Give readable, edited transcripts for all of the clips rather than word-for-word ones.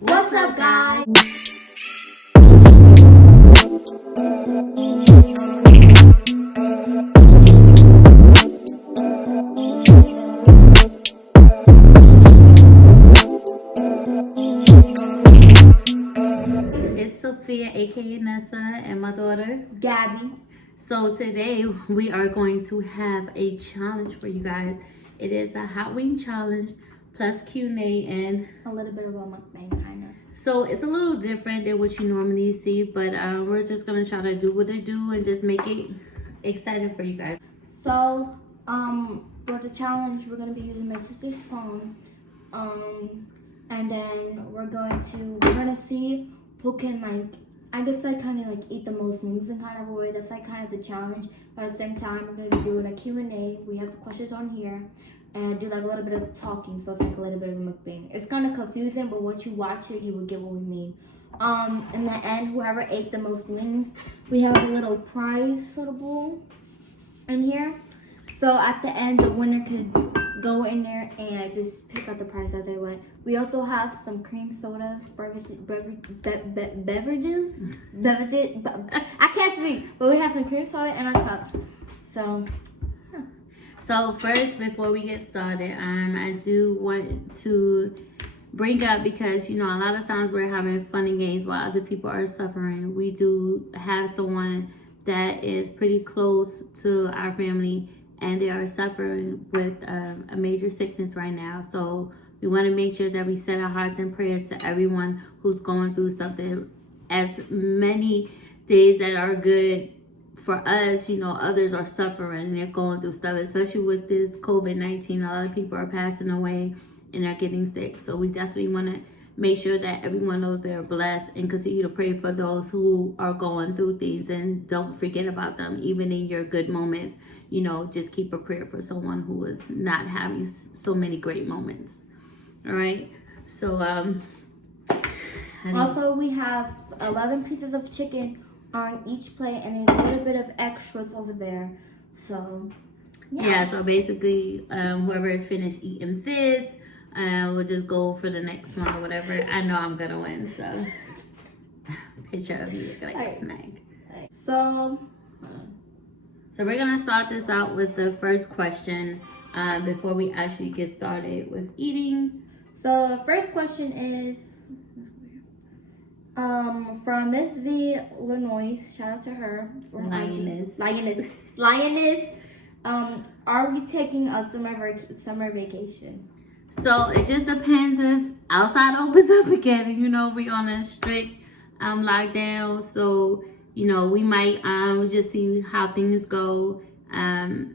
What's up, guys? It's Sophia, aka Nessa, and my daughter Gabby. So today we are going to have a challenge for you guys. It is a hot wing challenge plus Q&A and a little bit of a mukbang, kind of. So it's a little different than what you normally see, but we're just gonna try to do what I do and just make it exciting for you guys. So for the challenge, we're gonna be using my sister's phone, and then we're gonna see who can I guess kind of eat the most wings in kind of a way. That's kind of the challenge. But at the same time, we're gonna be doing a Q&A. We have the questions on here. And do a little bit of talking, so it's a little bit of a mukbang. It's kind of confusing, but once you watch it, you will get what we mean. In the end, whoever ate the most wings, we have a little prize little bowl in here. So at the end, the winner could go in there and just pick up the prize that they went. We also have some cream soda beverages. I can't speak, but we have some cream soda in our cups. So first, before we get started, I do want to bring up, because, a lot of times we're having fun and games while other people are suffering. We do have someone that is pretty close to our family, and they are suffering with a major sickness right now. So we want to make sure that we set our hearts and prayers to everyone who's going through something. As many days that are good for us, others are suffering and they're going through stuff, especially with this COVID-19. A lot of people are passing away and are getting sick. So we definitely want to make sure that everyone knows they're blessed, and continue to pray for those who are going through things, and don't forget about them. Even in your good moments, just keep a prayer for someone who is not having so many great moments. All right. So also we have 11 pieces of chicken on each plate, and there's a little bit of extras over there. So yeah, so basically whoever finished eating this we'll just go for the next one or whatever. I know I'm gonna win, so picture of me like a snack. So we're gonna start this out with the first question before we actually get started with eating. So the first question is from Miss V. Illinois. Shout out to her. From Lioness. Are we taking a summer vacation? So it just depends if outside opens up again. We on a strict lockdown. So, we might just see how things go.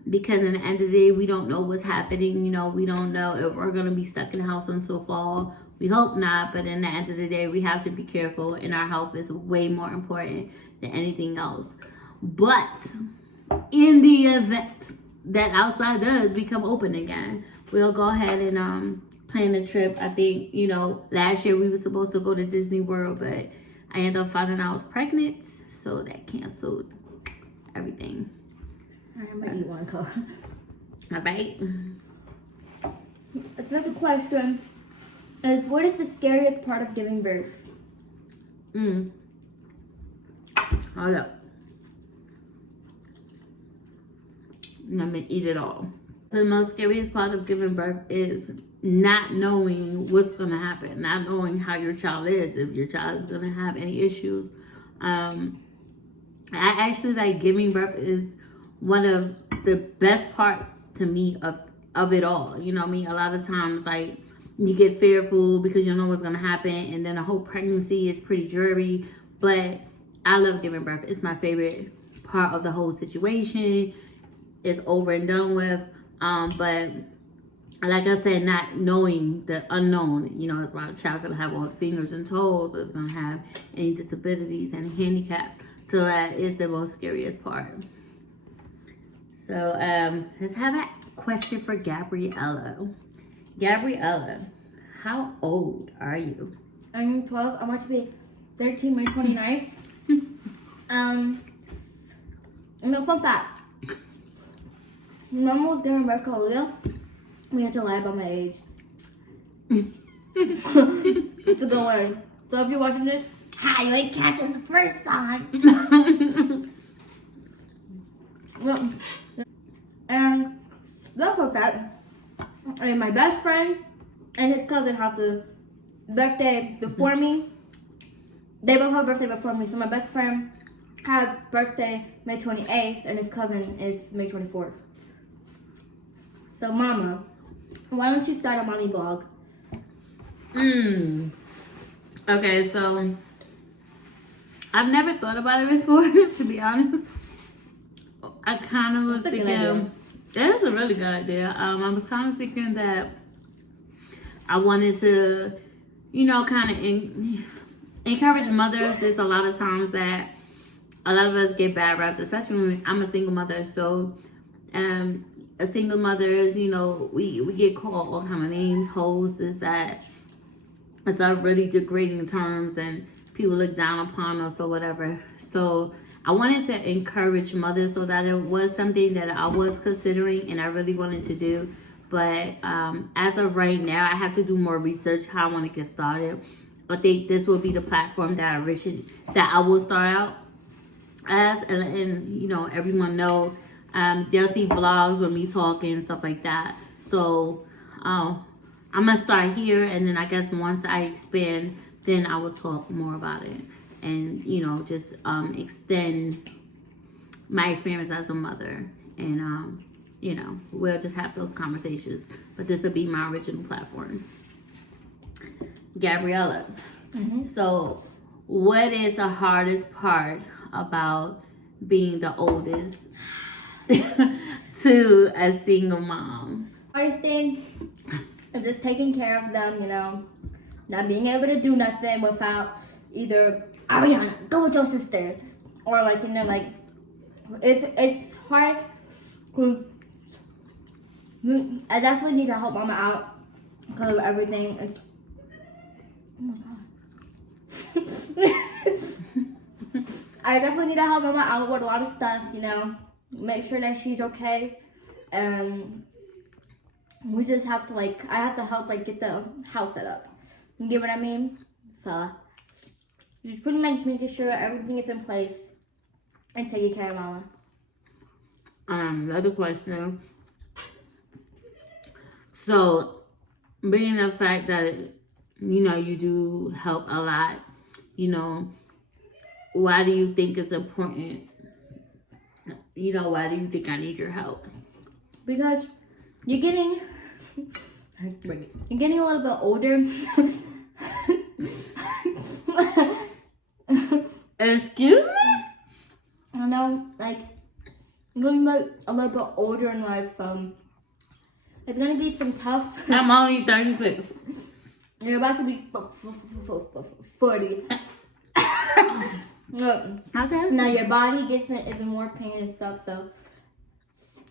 Because in the end of the day, we don't know what's happening. We don't know if we're going to be stuck in the house until fall. We hope not, but in the end of the day, we have to be careful, and our health is way more important than anything else. But in the event that outside does become open again, we'll go ahead and plan a trip. I think, last year we were supposed to go to Disney World, but I ended up finding out I was pregnant, so that canceled everything. All right, I'm gonna eat one color. All right. The second question is, what is the scariest part of giving birth? Hold up. Let me eat it all. The most scariest part of giving birth is not knowing what's going to happen, not knowing how your child is, if your child is going to have any issues. I actually like giving birth is one of the best parts to me of it all. A lot of times, you get fearful because you know what's going to happen, and then the whole pregnancy is pretty dreary, but I love giving birth. It's my favorite part of the whole situation. It's over and done with, but like I said, not knowing the unknown. Is my child going to have all the fingers and toes, or is going to have any disabilities and handicap. So that is the most scariest part. So let's have a question for Gabriella. Gabriella, how old are you? I'm 12. I'm about to be 13 May 29th. Fun fact. When Mama was giving birth to Aaliyah, we had to lie about my age. So don't worry. So if you're watching this, hi, you ain't catch him the first time. And that's for that. I mean, my best friend and his cousin have the birthday before me. They both have birthday before me. So my best friend has birthday May 28th and his cousin is May 24th. So Mama, why don't you start a mommy blog? Okay, so I've never thought about it before, to be honest. I kind of was thinking, that's a really good idea. I was kind of thinking that I wanted to, you know, kind of encourage mothers. There's a lot of times that a lot of us get bad raps, especially when I'm a single mother. So, a single mothers, you know, we get called all kind of names, hoes, is that. It's a really degrading terms and people look down upon us or whatever. So I wanted to encourage mothers, so that it was something that I was considering and I really wanted to do. But as of right now, I have to do more research how I want to get started. I think this will be the platform that I will start out as, and you know, everyone know. They'll see vlogs with me talking and stuff like that. So I'm gonna start here, and then I guess once I expand, then I will talk more about it, and you know, just extend my experience as a mother, and you know, we'll just have those conversations. But this will be my original platform. Gabriella, so what is the hardest part about being the oldest to a single mom? Hardest thing is just taking care of them, you know, not being able to do nothing without either Ariana, go with your sister, or like, you know, like it's hard. I definitely need to help Mama out because of everything. It's, oh my god. I definitely need to help Mama out with a lot of stuff, you know, make sure that she's okay, and we just have to, like, I have to help, like, get the house set up. You get what I mean? So, just pretty much making sure everything is in place and taking care of Mama. Another question. So, being the fact that, you know, you do help a lot, you know, why do you think it's important? You know, why do you think I need your help? Because you're getting a little bit older. Excuse me? I know, like, you're getting a little bit older in life, so it's gonna be some tough. I'm only 36. You're about to be 40. Okay. Now your body gets is in more pain and stuff, so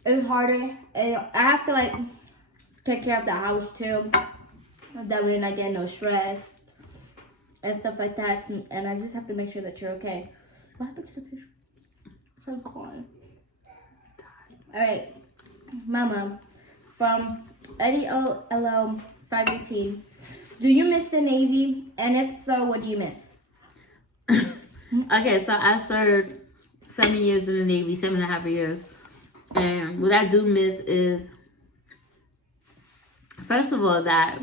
it's harder. And I have to, like, take care of the house too. That way, not getting no stress and stuff like that. And I just have to make sure that you're okay. What happened to the picture? I'm crying. All right, Mama, from Eddie OLO 518. Do you miss the Navy? And if so, what do you miss? Okay, so I served 7 years in the Navy, 7.5 years. And what I do miss is, first of all, that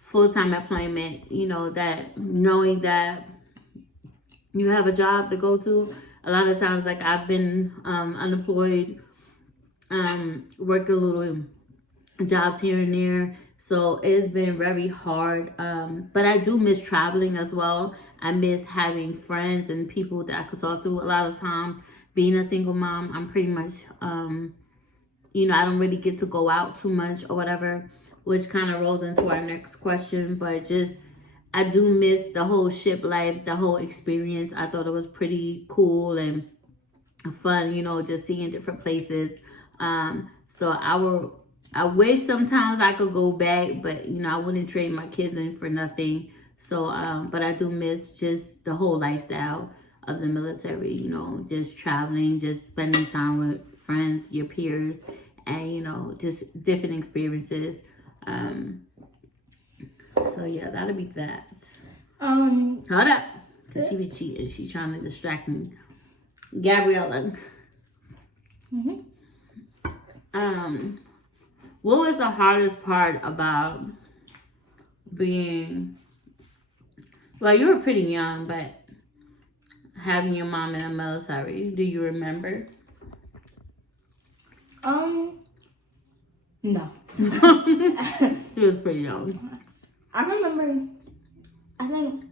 full-time employment, you know, that knowing that you have a job to go to. A lot of times, like, I've been unemployed, worked a little jobs here and there. So it's been very hard. But I do miss traveling as well. I miss having friends and people that I could talk to. A lot of times, being a single mom, I'm pretty much, you know, I don't really get to go out too much or whatever, which kind of rolls into our next question. But just, I do miss the whole ship life, the whole experience. I thought it was pretty cool and fun, you know, just seeing different places. So I wish sometimes I could go back, but, you know, I wouldn't trade my kids in for nothing. So, but I do miss just the whole lifestyle of the military, you know, just traveling, just spending time with friends, your peers, and, you know, just different experiences. So yeah, that'll be that. Um. Hold up. Because she be cheating. She trying to distract me. Gabriella. What was the hardest part about being, well, you were pretty young, but having your mom in the military, do you remember? No. She was pretty young. I remember, I think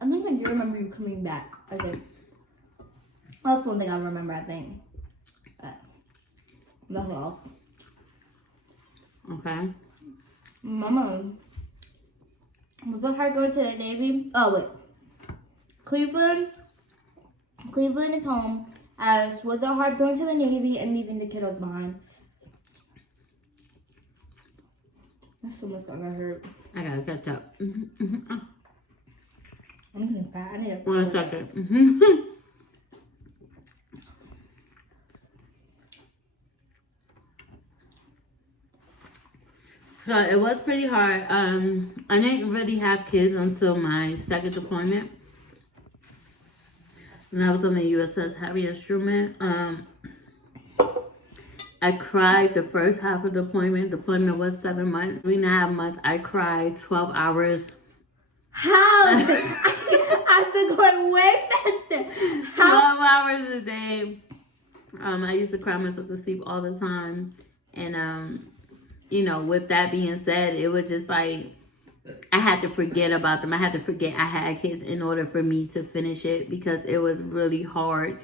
I do remember you coming back, I think. That's one thing I remember, I think. But that's all. Okay. Mama, was it hard going to the Navy? Oh, wait. Cleveland is home. Was it hard going to the Navy and leaving the kiddos behind? That's so much fun I heard. I gotta catch up. I'm getting fat. I need a 1 second. So it was pretty hard. I didn't really have kids until my second deployment. And I was on the USS Heavy Instrument. I cried the first half of deployment. Deployment was 7 months. 3.5 months, I cried 12 hours. How? I've been going way faster. 12 hours a day. I used to cry myself to sleep all the time. And, you know, with that being said, it was just like, I had to forget about them. I had to forget I had kids in order for me to finish it because it was really hard.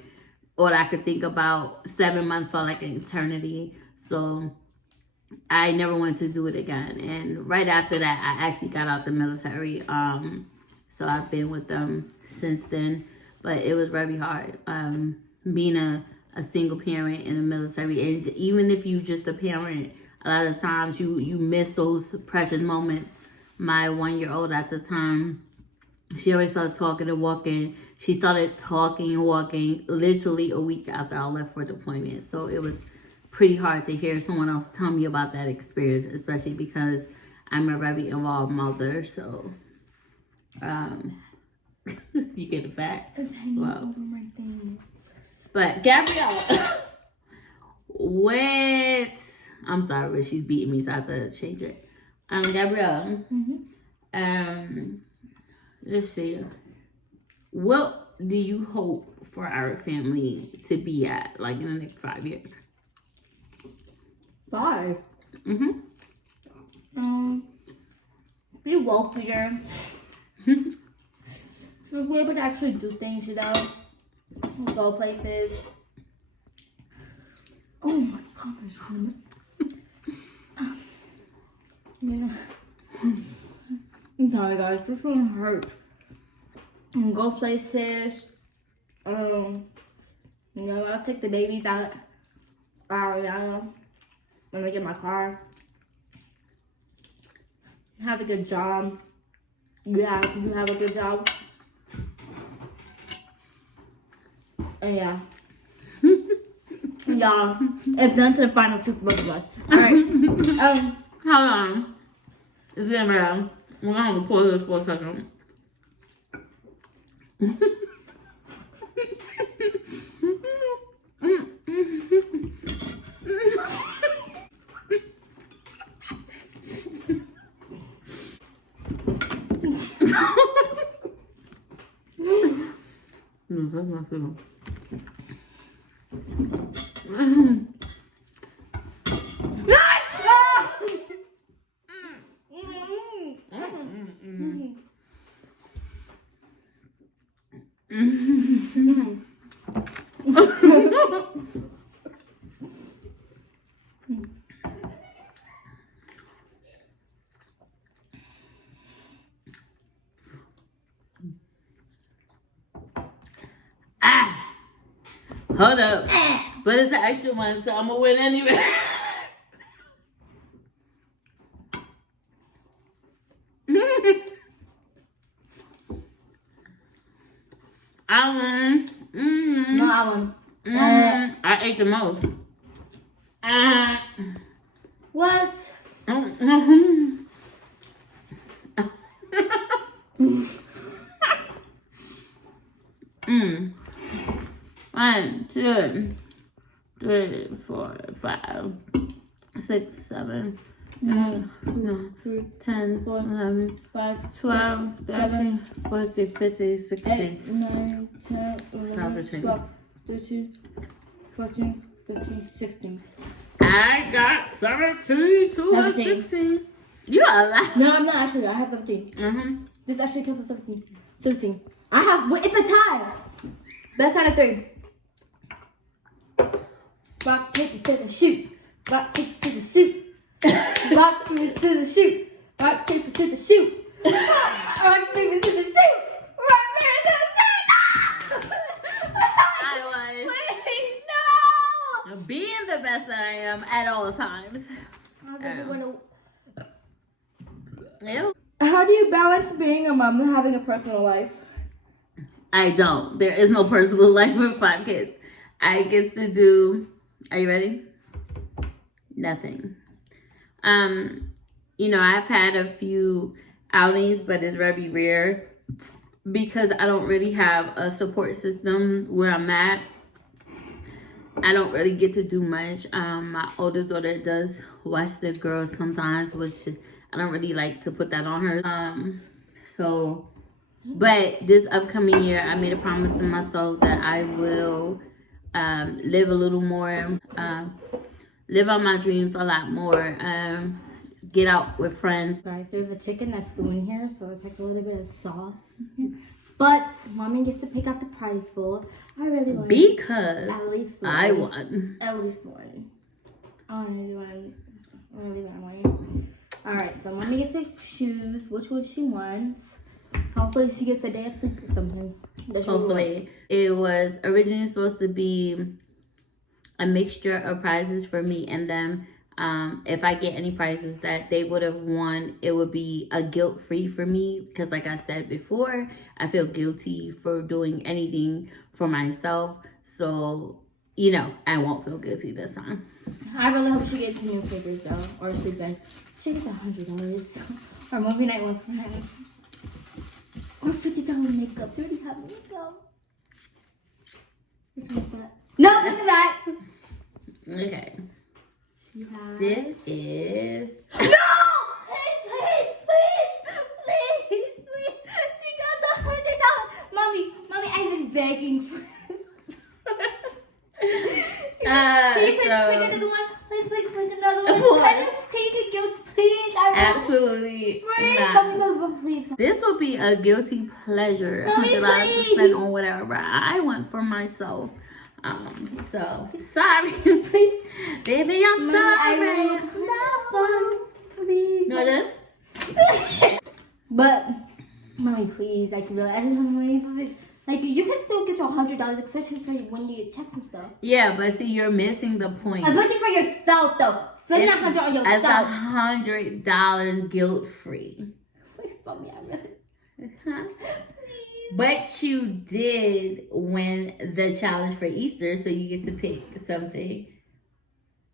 All I could think about, 7 months felt like an eternity. So I never wanted to do it again. And right after that, I actually got out the military. So I've been with them since then. But it was very hard. Being a single parent in the military. And even if you just a parent, a lot of times you miss those precious moments. My 1-year-old at the time, she always started talking and walking. She started talking and walking literally a week after I left for deployment. So it was pretty hard to hear someone else tell me about that experience, especially because I'm a very involved mother. So, you get a fact. Wow. But Gabriella, I'm sorry, but she's beating me, so I have to change it. Gabriella, let's see. What do you hope for our family to be at, like, in the next 5 years? 5? Be wealthier. So we're able to actually do things, you know? Go places. Oh my gosh. You know, I'm sorry guys, this one hurt. And go places. You know, I'll take the babies out. When I get my car. Have a good job. You have a good job. And yeah. Y'all, it's done to the final 2 for both of us. Alright. Hold on. It's getting real. We're gonna have to pause this for a second. No, that's my food. Hold up. But it's an extra one, so I'm gonna win anyway. I won. No, I won. I ate the most. What? 1, 2, 3, 4, 5, 6, 7, 8, 9, 10, 11, 12, 13, 14, 15, 16. 9, 10, 11, 12, 13, 14, 15, 16. I got 17 to 16. You are alive. No, I'm not actually. I have 17. This actually counts as 17. 17. I have. Wait, it's a tie. Best out of 3. Rock, paper, scissors, shoot. Rock, paper, scissors, shoot. Rock, paper, scissors, shoot. Rock, paper, scissors, shoot. Rock, paper, scissors, shoot. Rock, paper, scissors, shoot. I was. Please, no. Being the best that I am at all times. Ew. How do you balance being a mom and having a personal life? I don't. There is no personal life with 5 kids. I get to do. Are you ready? Nothing. You know, I've had a few outings, but it's very rare because I don't really have a support system where I'm at. I don't really get to do much. My oldest daughter does watch the girls sometimes, which I don't really like to put that on her. But this upcoming year, I made a promise to myself that I will live a little more, live out my dreams a lot more, get out with friends. Guys, there's a chicken that flew in here, so it's like a little bit of sauce. But mommy gets to pick out the prize bowl. I really want because at least one. I won. At least one. I want to do one. I'm gonna leave it on. Alright, so mommy gets to choose which one she wants. Hopefully she gets a day of sleep or something. Hopefully. It was originally supposed to be a mixture of prizes for me and them. If I get any prizes that they would have won, it would be a guilt-free for me. Because like I said before, I feel guilty for doing anything for myself. So, you know, I won't feel guilty this time. I really hope she gets newspapers though, or a sleep bag. She gets $100. Or movie night one for him. Or $50 makeup. They already have makeup. Which one is that? No, look at that. Okay. She has... This is... No! Please. She got the $100. Mommy, I've been begging for Can you please pick another one? Please pick another one. What? Can you pick a guilt, please? Absolutely Please, not. Mommy, please. This will be a guilty pleasure. Mommy, $100 to please. spend on whatever I want for myself. So sorry, baby, I'm sorry. Please. No, this. But, mommy, please, like really, I just want to like you can still get your $100, especially for when you get checks and stuff. Yeah, but see, you're missing the point. Especially for yourself, though. Spend that $100 on yourself. It's $100 guilt free. Please, mommy, I really. But you did win the challenge for Easter, so you get to pick something.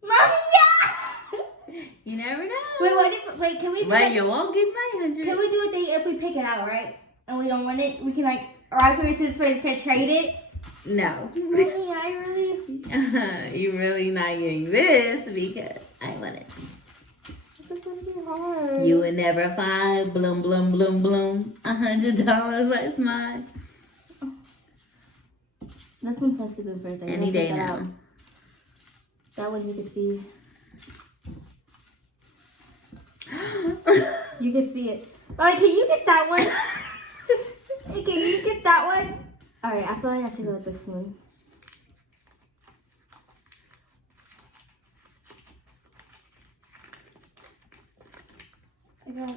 Mommy, yeah! You never know. Wait, can we do Well, you won't get 500. Can we do a thing if we pick it out, right? And we don't want it? We can right to trade it? No. Mommy, I really... You're really not getting this because I want it. This is gonna be hard. You would never find bloom, bloom, bloom, bloom. $100, that's mine. This one's supposed to be birthday. Any day now. Out. That one you can see. You can see it. Alright, can you get that one? Can you get that one? Alright, I feel like I should go with this one. I got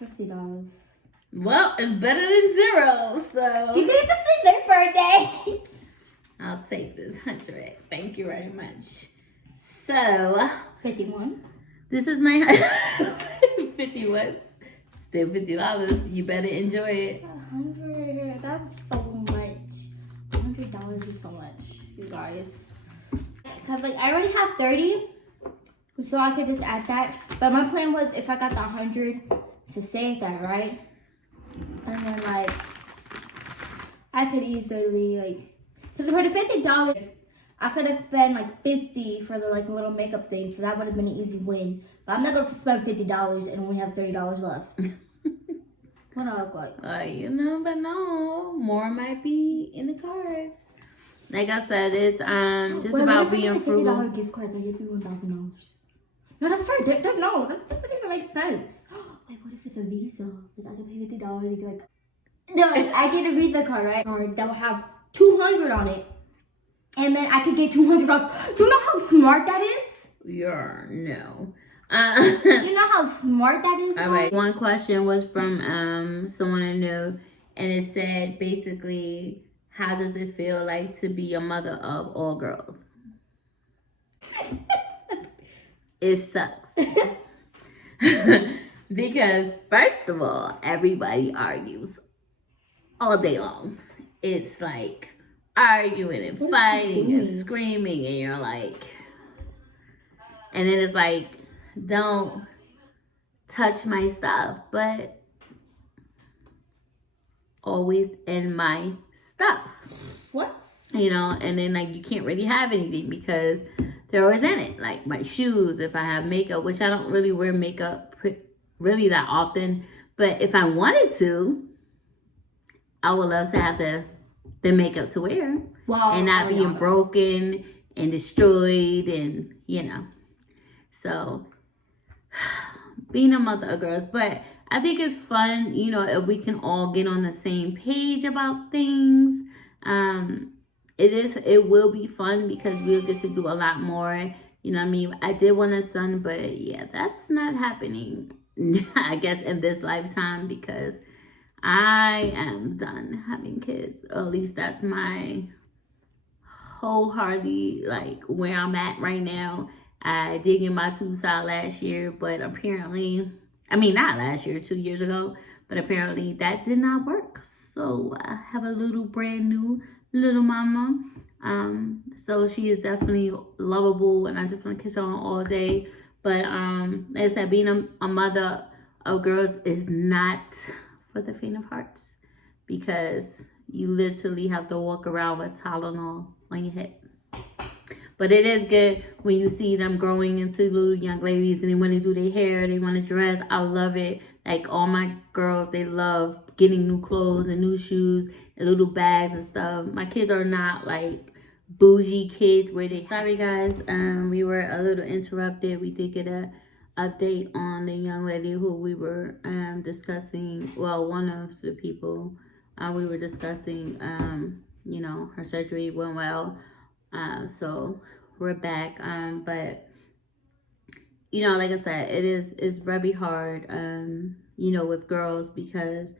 $50. Well, it's better than 0, so. You can get the sleep for a day. I'll take this 100. Thank you very much. So. 51. This is my 50 what? Still $50. You better enjoy it. 100. That's so much. $100 is so much, you guys. Cause I already have 30, so I could just add that. But my plan was if I got the 100 to save that, right? And then I could easily For the $50, I could have spent like $50 for the like little makeup thing, so that would have been an easy win. But I'm not gonna spend $50 and only have $30 left. What do I look like? But no, more might be in the cards. Like I said, it's just about being frugal. $50 gift card that gives you $1,000. No, that's for no, that doesn't even make sense. Wait, what if it's a Visa? Like I can pay $50 and get like no, I get a Visa card, right? Or that will have 200 on it, and then I could get $200 off. Do you know how smart that is? No. You know how smart that is? All right. One question was from someone I knew, and it said basically, how does it feel like to be a mother of all girls? It sucks. Because first of all, everybody argues all day long. It's like arguing and fighting and screaming, and you're like, and then it's like, don't touch my stuff, but always in my stuff. What? And then like you can't really have anything because they're always in it. Like my shoes, if I have makeup, which I don't really wear makeup really that often, but if I wanted to, I would love to have the makeup to wear and not being broken and destroyed, and so being a mother of girls. But I think it's fun, if we can all get on the same page about things. It will be fun because we'll get to do a lot more. I did want a son, but yeah, that's not happening, I guess, in this lifetime, because I am done having kids. Or at least that's my wholeheartedly, like, where I'm at right now. I did get my tubes out last year, but apparently, not last year, 2 years ago, but apparently that did not work. So I have a brand new little mama. So she is definitely lovable, and I just want to kiss her on all day. But like I said, being a mother of girls is not for the faint of hearts, because you literally have to walk around with Tylenol on your hip. But it is good when you see them growing into little young ladies, and they want to do their hair, they want to dress. I love it. Like, all my girls, they love getting new clothes and new shoes and little bags and stuff. My kids are not like bougie kids where they, sorry guys, we were a little interrupted. We did get a update on the young lady who we were discussing. Well, one of the people we were discussing, her surgery went well. So we're back. But like I said, it's very hard, with girls, because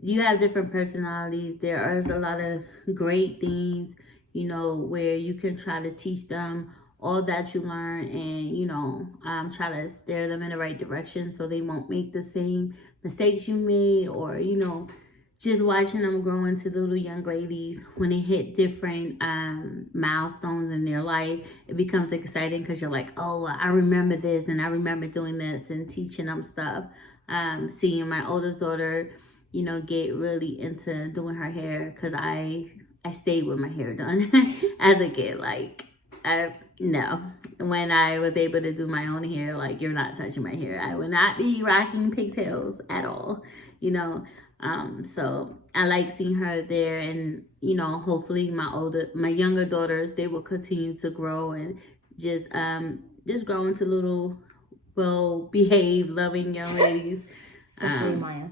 you have different personalities. There is a lot of great things, where you can try to teach them all that you learn, and try to steer them in the right direction so they won't make the same mistakes you made, or just watching them grow into little young ladies. When they hit different milestones in their life, it becomes exciting, because you're like, oh, I remember this, and I remember doing this, and teaching them stuff. Seeing my oldest daughter, get really into doing her hair, because I stayed with my hair done as a kid. Like, no, when I was able to do my own hair, like, you're not touching my hair. I would not be rocking pigtails at all, so I like seeing her there, and hopefully my younger daughters, they will continue to grow and just grow into little well-behaved, loving young ladies. Especially Maya.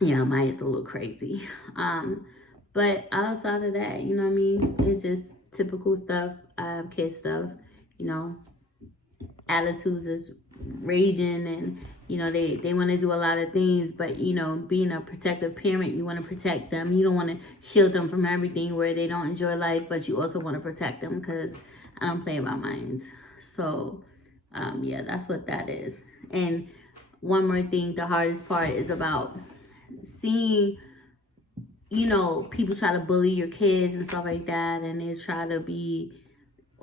Yeah, Maya's a little crazy. But outside of that, it's just typical stuff, kid stuff. Attitudes is raging, and they want to do a lot of things, but being a protective parent, you want to protect them. You don't want to shield them from everything where they don't enjoy life, but you also want to protect them, because I don't play about minds. So yeah, that's what that is. And one more thing, the hardest part is about seeing people try to bully your kids and stuff like that, and they try to be,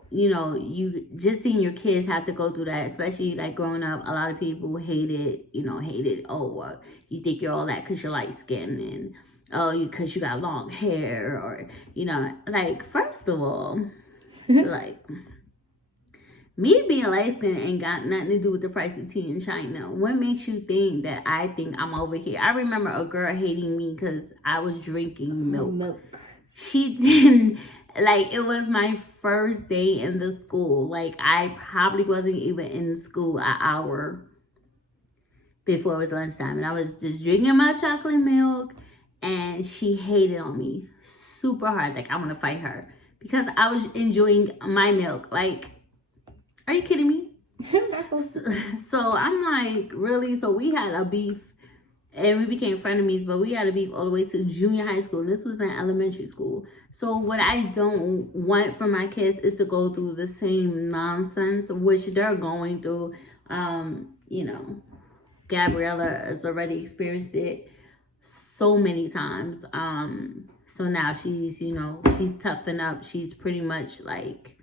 you just seeing your kids have to go through that, especially like growing up. A lot of people hated, oh, you think you're all that because you're light skinned, and oh, because you got long hair, or, you know, like, first of all, like, me being light skinned ain't got nothing to do with the price of tea in China. What makes you think that I think I'm over here? I remember a girl hating me because I was drinking milk. She didn't, like, it was my first day in the school. Like, I probably wasn't even in school an hour before it was lunchtime. And I was just drinking my chocolate milk. And she hated on me super hard. Like, I want to fight her because I was enjoying my milk. Like, are you kidding me? So I'm like, really? So we had a beef, and we became frenemies, but we had a beef all the way to junior high school. This was in elementary school. So what I don't want for my kids is to go through the same nonsense, which they're going through. You know, Gabriella has already experienced it so many times. So now she's, you know, she's toughened up. She's pretty much like,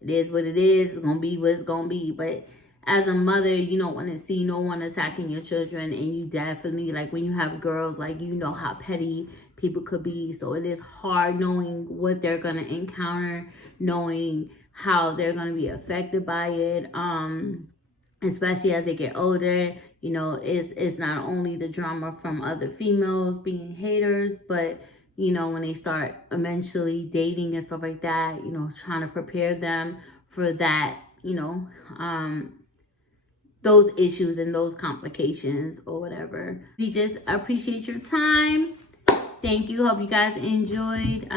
it is what it is. It's gonna be what it's gonna be. But as a mother, you don't want to see no one attacking your children. And you definitely, like, when you have girls, like, you know how petty people could be. So it is hard knowing what they're gonna encounter, knowing how they're gonna be affected by it. Especially as they get older. You know, it's not only the drama from other females being haters, but, you know, when they start eventually dating and stuff like that, you know, trying to prepare them for that, you know, those issues and those complications or whatever. We just appreciate your time. Thank you. Hope you guys enjoyed.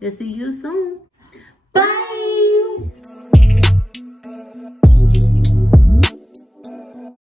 We'll see you soon.